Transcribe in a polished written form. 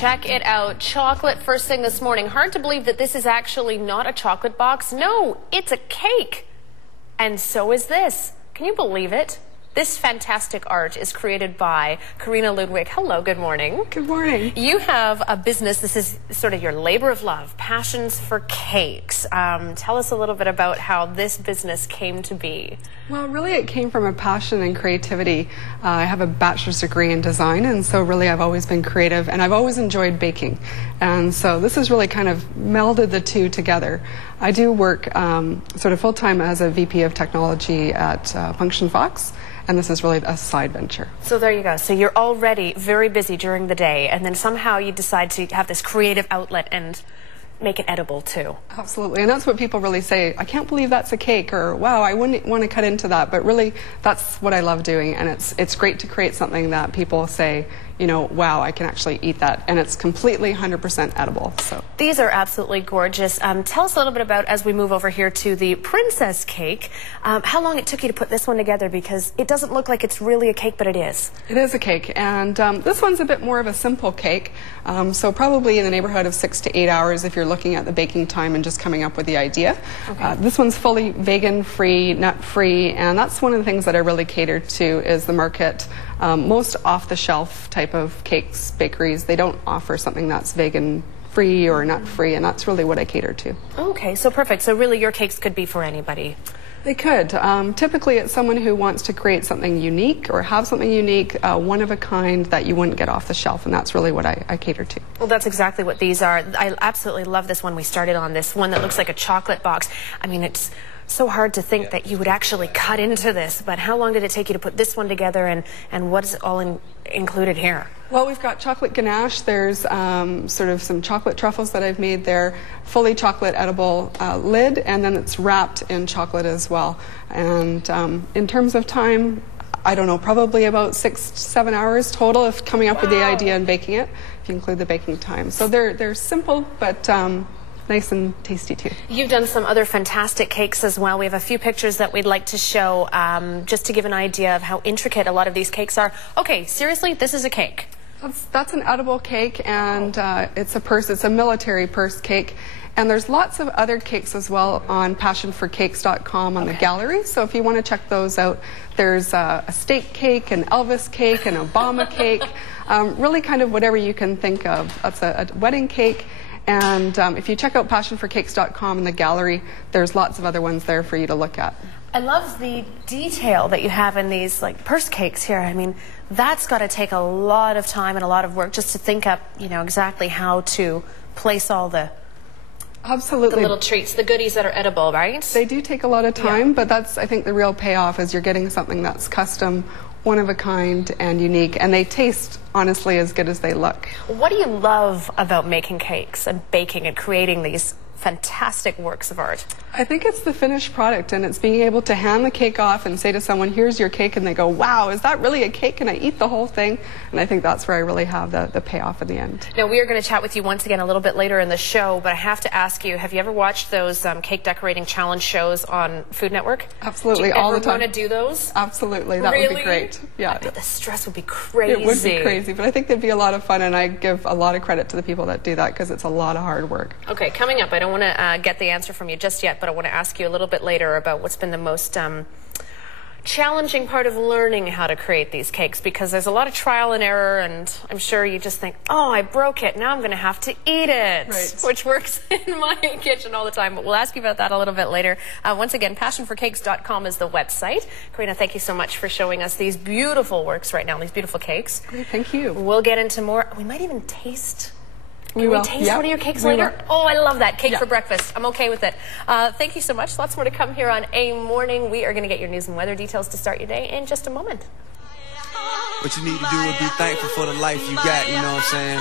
Check it out. Chocolate first thing this morning. Hard to believe that this is actually not a chocolate box. No, it's a cake. And so is this. Can you believe it? This fantastic art is created by Corina Ludwig. Hello, good morning. Good morning. You have a business. This is sort of your labor of love, passions for cakes. Tell us a little bit about how this business came to be. Well, really it came from a passion and creativity. I have a bachelor's degree in design, and so really I've always been creative, and I've always enjoyed baking. And so this has really kind of melded the two together. I do work sort of full-time as a VP of technology at Function Fox, and this is really a side venture. So there you go. So you're already very busy during the day, and then somehow you decide to have this creative outlet and make it edible too. Absolutely, and that's what people really say. I can't believe that's a cake, or wow, I wouldn't want to cut into that. But really, that's what I love doing, and it's great to create something that people say, you know, wow, I can actually eat that, and it's completely 100% edible. So these are absolutely gorgeous. Tell us a little bit about, as we move over here to the princess cake, how long it took you to put this one together, because it doesn't look like it's really a cake, but it is. It is a cake, and this one's a bit more of a simple cake, so probably in the neighborhood of 6 to 8 hours if you're looking at the baking time and just coming up with the idea. Okay. This one's fully vegan-free, nut-free, and that's one of the things that I really cater to is the market. Most off-the-shelf type of cakes, bakeries, they don't offer something that's vegan-free or nut-free, and that's really what I cater to. Okay, so perfect. So really your cakes could be for anybody. They could. Typically it's someone who wants to create something unique or have something unique, one of a kind that you wouldn't get off the shelf, and that's really what I cater to. Well, that's exactly what these are. I absolutely love this one we started on, this one that looks like a chocolate box. I mean, it's so hard to think that you would actually cut into this, but how long did it take you to put this one together, and what is all included here? Well, we've got chocolate ganache. There's sort of some chocolate truffles that I've made there, fully chocolate edible lid, and then it's wrapped in chocolate as well. And in terms of time, I don't know, probably about 6 to 7 hours total of coming up with the idea and baking it, if you include the baking time. So they're simple, but nice and tasty too. You've done some other fantastic cakes as well. We have a few pictures that we'd like to show just to give an idea of how intricate a lot of these cakes are. Okay, seriously, this is a cake. That's an edible cake, and it's a purse. It's a military purse cake. And there's lots of other cakes as well on passionforcakes.com on the gallery. So if you want to check those out, there's a steak cake, an Elvis cake, an Obama cake, really kind of whatever you can think of. That's a wedding cake. And if you check out passionforcakes.com in the gallery, there's lots of other ones there for you to look at. I love the detail that you have in these like purse cakes here. I mean, that's got to take a lot of time and a lot of work just to think up, you know, exactly how to place all the Absolutely. The little treats, the goodies that are edible, right? They do take a lot of time, but that's, I think, the real payoff is you're getting something that's custom, one of a kind, and unique, and they taste, honestly, as good as they look. What do you love about making cakes and baking and creating these fantastic works of art? I think it's the finished product, and it's being able to hand the cake off and say to someone, here's your cake, and they go, wow, is that really a cake? Can I eat the whole thing? And I think that's where I really have the payoff in the end. Now, we are going to chat with you once again a little bit later in the show, but I have to ask you, have you ever watched those cake decorating challenge shows on Food Network? Absolutely, all the time. Do you ever want to do those? Absolutely, that would be great. Yeah. I bet the stress would be crazy. It would be crazy, but I think they'd be a lot of fun, and I give a lot of credit to the people that do that because it's a lot of hard work. Okay, coming up, I don't want to get the answer from you just yet, but I want to ask you a little bit later about what's been the most challenging part of learning how to create these cakes, because there's a lot of trial and error, and I'm sure you just think, oh, I broke it, now I'm going to have to eat it, right. Which works in my kitchen all the time, but we'll ask you about that a little bit later. Once again, passionforcakes.com is the website. Corina, thank you so much for showing us these beautiful works right now, these beautiful cakes. Great, thank you. We'll get into more. We might even taste... We will taste one of your cakes later? Oh, I love that. Cake for breakfast. I'm okay with it. Thank you so much. Lots more to come here on A Morning. We are going to get your news and weather details to start your day in just a moment. What you need to do is be thankful for the life you got, you know what I'm saying?